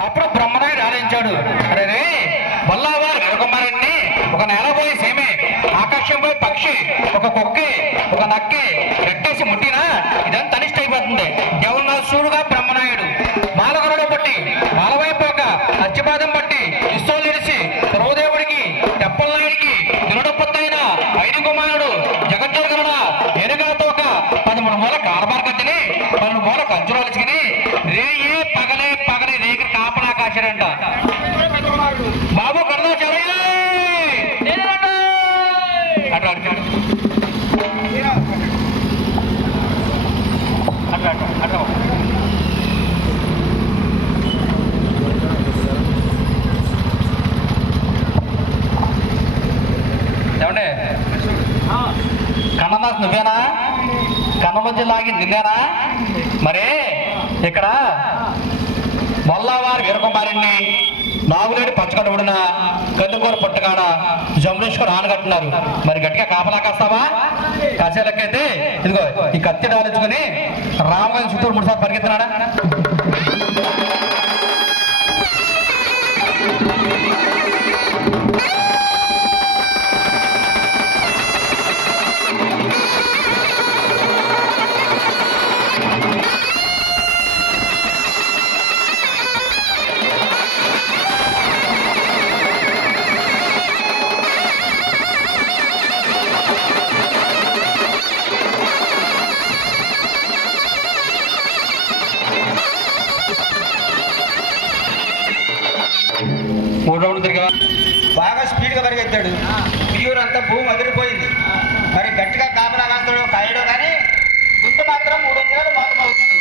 అప్పుడు బ్రహ్మనాయుడు ఆలోచించాడు అరే రే బొల్లావారు ఒక నెల పోయి సేమే ఆకాశంపై పక్షి ఒక కుక్కి ఒక నక్కి రెట్టేసి ముట్టినా ఇదంతా తనిష్ట అయిపోతుంది. ఎవరు బ్రహ్మనాయుడు. మాలగరుడు బట్టి మాలవైపోక అచ్చిపాదం పట్టి ఇష్టం నిలిచి సర్వదేవుడికి తెప్పలనాయుడికి దురడపొత్తైన ఐదు కుమారుడు జగజ్జరుగుడ ఎరుగలతోక పదమూడు మూల కార్బార్ కట్టిని పన్నెండు మూల కంచురాలుచుకుని కాపలా బాబు కరుణాచార్య అట్లా అట్లా అట్లా అట్లా అట్లా ఏమండే? కన్నదాస్ నువ్వేనా? కన్నమజ్జి లాగి నిన్నేనా? మరే ఇక్కడ మొల్లవారి వీరకుమారిని నాగులేడి పంచకడుగుడిన కందుకూరు పుట్టగాడ జంబులేశ్వరు ఆనగట్టున్నారు మరి గట్టిగా కాపలా కాస్తావా? కాసేలకైతే ఇదిగో ఈ కత్తి డాలించుకొని రామగారి చుట్టూరు మూడుసార్లు పరిగెత్తున్నాడా? మూడు తిరిగా బాగా స్పీడ్గా పరిగెత్తాడు. ప్యూర్ అంతా భూమి అదిరిపోయింది. మరి గట్టిగా కాపలా కాస్తాడో కాయడో కానీ గుంట మాత్రం మూడు వందలు మాత్రం అవుతుంది.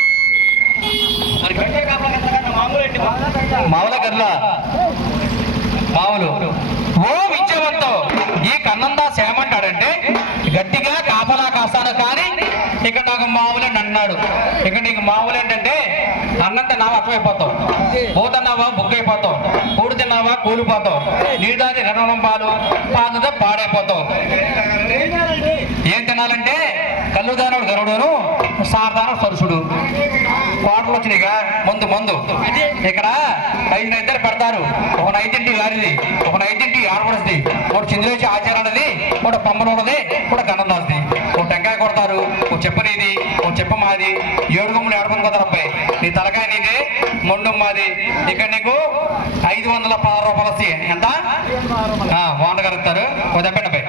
మరి గట్టిగా కాపలా కాస్తా మామూలు ఏంటి? మామూలు గర్ల మామూలు. ఓ విద్యవంతం ఈ కన్నందాస్ ఏమంటాడంటే గట్టిగా కాపలా కాస్తాను కానీ ఇక్కడ నాకు మామూలు అని అన్నాడు. ఇక్కడ నీకు మామూలు ఏంటంటే అన్నంత నావ అర్థమైపోతావు పోతున్నావా బుక్ అయిపోతావు కూడు తిన్నావా? కూలిపోతావు. నీదాది రణం పాలు పాలతో పాడైపోతావు. ఏం తినాలంటే? కళ్ళు దానవుడు గరుడును సారదాన సరుసుడు. కోటలు వచ్చినాయిగా. ముందు ముందు. ఇక్కడ ఐదు ఇద్దరు పెడతారు. ఒక నైతింటి గారిది ఒక నైతింటి ఆడపడుతుంది ఒక చిందులేసి ఆచారాలది ఒక పంపన ఉన్నది ఒక ఒక చెప్పనీది ఒక చెప్ప మాది ఏడుగుమ్మని గుమ్మలు ఏడుకొని నీ తలకాయ నీదే మొండు మాది. ఇక్కడ నీకు ఐదు వందల పదహారు రూపాయలు వస్తాయి. ఎంత? వాండ కలుగుతారు ఒక దెబ్బ అబ్బాయి